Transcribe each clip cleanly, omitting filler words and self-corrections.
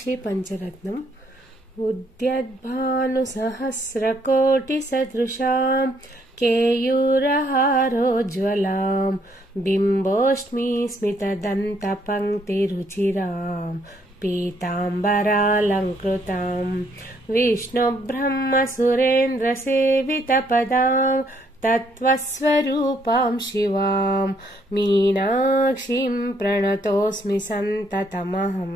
मीनाक्षी पंचरत्नम् उद्यद्भानुसहस्रकोटिसदृशां केयूरहारोज्ज्वलां बिम्बोष्मी स्मितदन्तपङ्क्तिरुचिरां पीताम्बरालङ्कृतां विष्णुब्रह्मसुरेन्द्रसेवितपदां तत्त्वस्वरूपां शिवां मीनाक्षीं प्रणतोऽस्मि सन्ततमहं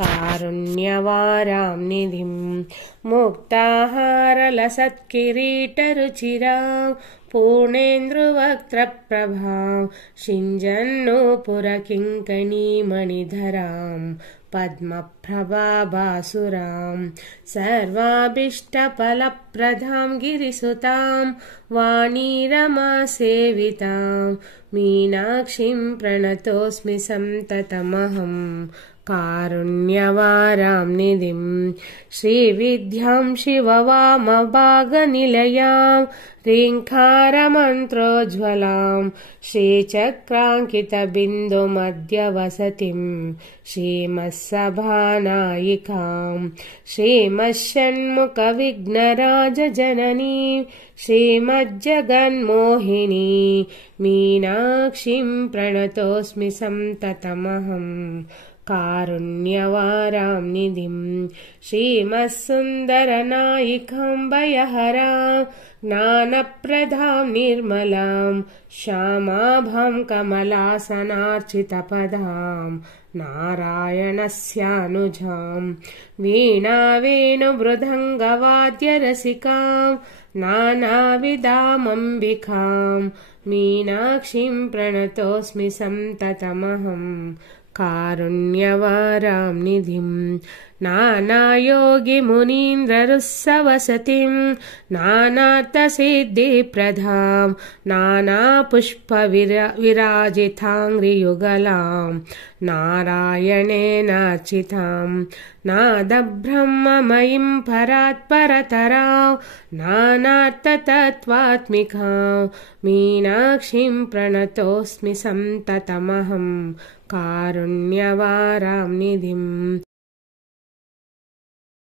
कारुण्यवारां निधिं मुक्ताहारलसत्किरीटरुचिरां पूर्णेन्दुवक्त्रप्रभां शिञ्जन्नूपुरकिङ्कणीमणिधरां पद्मप्रभाभासुरां सर्वाभीष्टफलप्रदां गिरिसुतां वाणीरमासेवितां मीनाक्षीं प्रणतोऽस्मि सन्ततमहं कारुण्यवारां निधिं श्रीविद्यां शिववामभागनिलयां ह्रीङ्कारमन्त्रोज्ज्वलां श्रीचक्राङ्कितबिन्दुमध्यवसतिं श्रीमत्सभानायिकां श्रीमच्छण्मुखविघ्नराजजननीं श्रीमज्जगन्मोहिनी मीनाक्षीं प्रणतोऽस्मि सन्ततमहं कारुण्यवारां निधिं श्रीमत्सुन्दरनायिकां भयहरां ज्ञानप्रदां निर्मलां श्यामाभां कमलासनार्चितपदां नारायणस्यानुजां वीणावेणुमृदङ्गवाद्यरसिकां नानाविधामम्बिकां मीनाक्षीं प्रणतोऽस्मि सन्ततमहं कारुण्यवारां निधिं नानायोगिमुनीन्द्ररुत्सवसतिं नानार्थसिद्धिप्रदां नानापुष्पविराजिताङ्घ्रियुगलां नारायणेनार्चितां नादब्रह्ममयीं परात्परतरां नानार्थतत्त्वात्मिकां मीनाक्षीं प्रणतोऽस्मि सन्ततमहं कारुण्यवारां निधिं